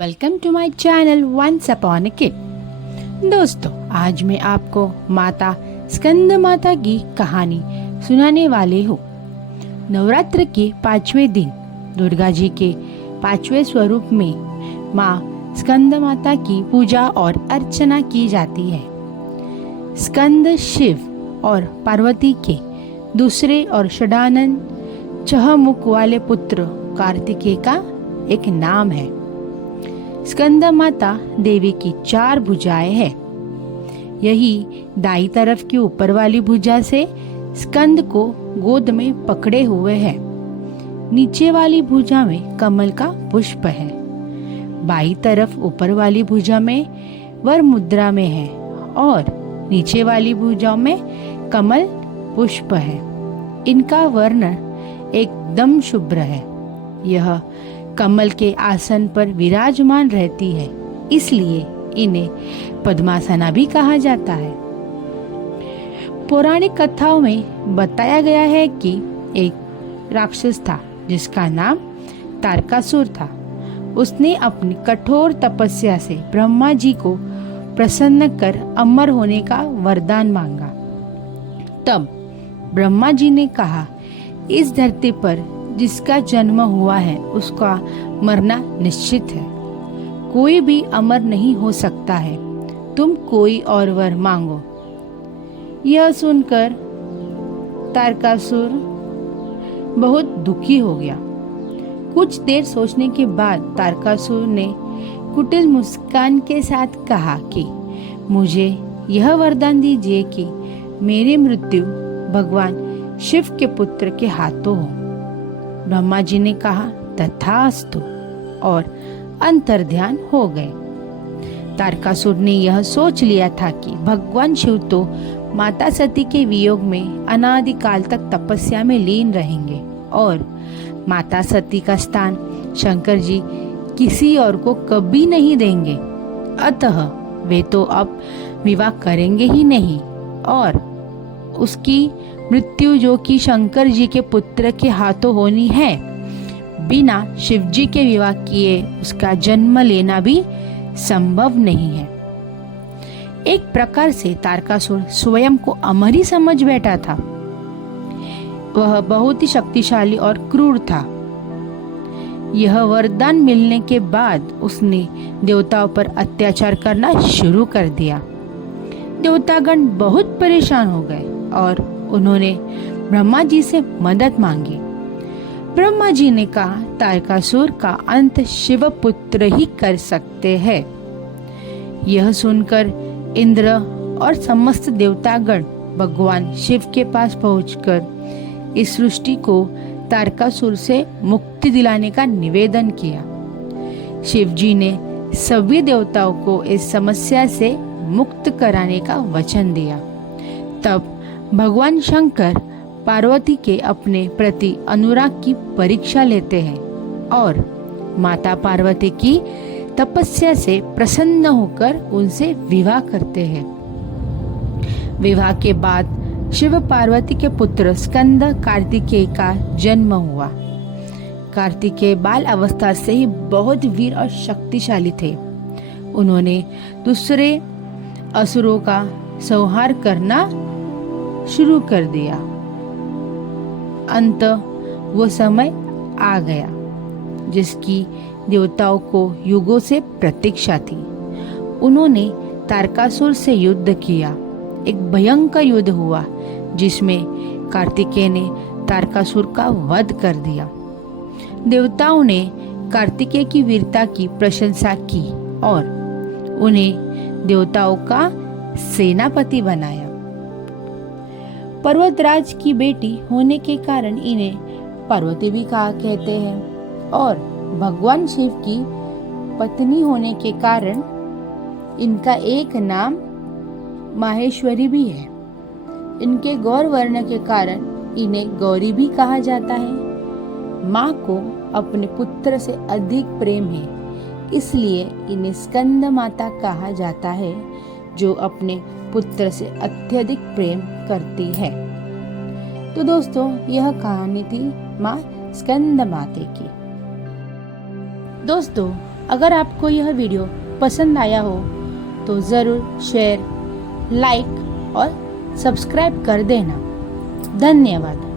Welcome to my channel once upon a kid. दोस्तों, आज मैं आपको माता स्कंद माता की कहानी सुनाने वाली हूँ। नवरात्र के 5वें दिन दुर्गा जी के 5वें स्वरूप में माँ स्कंद माता की पूजा और अर्चना की जाती है। स्कंद शिव और पार्वती के दूसरे और षडानंद 6 मुख वाले पुत्र कार्तिकेय का एक नाम है। स्कंद माता देवी की 4 भुजाएं हैं। यही दाई तरफ की ऊपर वाली भुजा से स्कंद को गोद में पकड़े हुए है। नीचे वाली भुजा में कमल का पुष्प है। बाई तरफ ऊपर वाली भुजा में वर मुद्रा में है और नीचे वाली भुजा में कमल पुष्प है। इनका वर्ण एकदम शुभ्र है। यह कमल के आसन पर विराजमान रहती है, इसलिए इन्हें पद्मासना भी कहा जाता है। पौराणिक कथाओं में बताया गया है कि एक राक्षस था जिसका नाम तारकासुर था। उसने अपनी कठोर तपस्या से ब्रह्मा जी को प्रसन्न कर अमर होने का वरदान मांगा। तब ब्रह्मा जी ने कहा, इस धरती पर जिसका जन्म हुआ है उसका मरना निश्चित है। कोई भी अमर नहीं हो सकता है। तुम कोई और वर मांगो। यह सुनकर तारकासुर बहुत दुखी हो गया। कुछ देर सोचने के बाद तारकासुर ने कुटिल मुस्कान के साथ कहा कि मुझे यह वरदान दीजिए कि मेरी मृत्यु भगवान शिव के पुत्र के हाथों हो। ब्रह्मा जी ने कहा, तथास्तु, और अंतर्ध्यान हो गए। तारकासुर ने यह सोच लिया था कि भगवान शिव तो माता सती के वियोग में अनादिकाल तक तपस्या में लीन रहेंगे और माता सती का स्थान शंकर जी किसी और को कभी नहीं देंगे। अतः वे तो अब विवाह करेंगे ही नहीं और उसकी मृत्यु, जो कि शंकर जी के पुत्र के हाथों होनी है, बिना शिव जी के विवाह किए उसका जन्म लेना भी संभव नहीं है। एक प्रकार से तारकासुर स्वयं को अमर ही समझ बैठा था। वह बहुत ही शक्तिशाली और क्रूर था। यह वरदान मिलने के बाद उसने देवताओं पर अत्याचार करना शुरू कर दिया। देवतागण बहुत परेशान हो गए और उन्होंने ब्रह्मा जी से मदद मांगी। ब्रह्मा जी ने कहा, तारकासुर का अंत शिव पुत्र ही कर सकते हैं। यह सुनकर इंद्र और समस्त देवतागण भगवान शिव के पास पहुंचकर इस सृष्टि को तारकासुर से मुक्ति दिलाने का निवेदन किया। शिव जी ने सभी देवताओं को इस समस्या से मुक्त कराने का वचन दिया। तब भगवान शंकर पार्वती के अपने प्रति अनुराग की परीक्षा लेते हैं और माता पार्वती की तपस्या से प्रसन्न होकर उनसे विवाह करते हैं। विवाह के बाद शिव पार्वती के पुत्र स्कंद कार्तिकेय का जन्म हुआ। कार्तिकेय बाल अवस्था से ही बहुत वीर और शक्तिशाली थे। उन्होंने दूसरे असुरों का संहार करना शुरू कर दिया। अंत वो समय आ गया जिसकी देवताओं को युगों से प्रतीक्षा थी। उन्होंने तारकासुर से युद्ध किया। एक भयंकर युद्ध हुआ जिसमें कार्तिकेय ने तारकासुर का वध कर दिया। देवताओं ने कार्तिकेय की वीरता की प्रशंसा की और उन्हें देवताओं का सेनापति बनाया। पर्वतराज की बेटी होने के कारण इन्हें पार्वती भी कहा कहते हैं और भगवान शिव की पत्नी होने के कारण इनका एक नाम माहेश्वरी भी है। इनके गौर वर्ण के कारण इन्हें गौरी भी कहा जाता है। माँ को अपने पुत्र से अधिक प्रेम है, इसलिए इन्हें स्कंद माता कहा जाता है, जो अपने पुत्र से अत्यधिक प्रेम करती है। तो दोस्तों, यह कहानी थी माँ स्कंद माता की। दोस्तों, अगर आपको यह वीडियो पसंद आया हो तो ज़रूर शेयर, लाइक और सब्सक्राइब कर देना। धन्यवाद।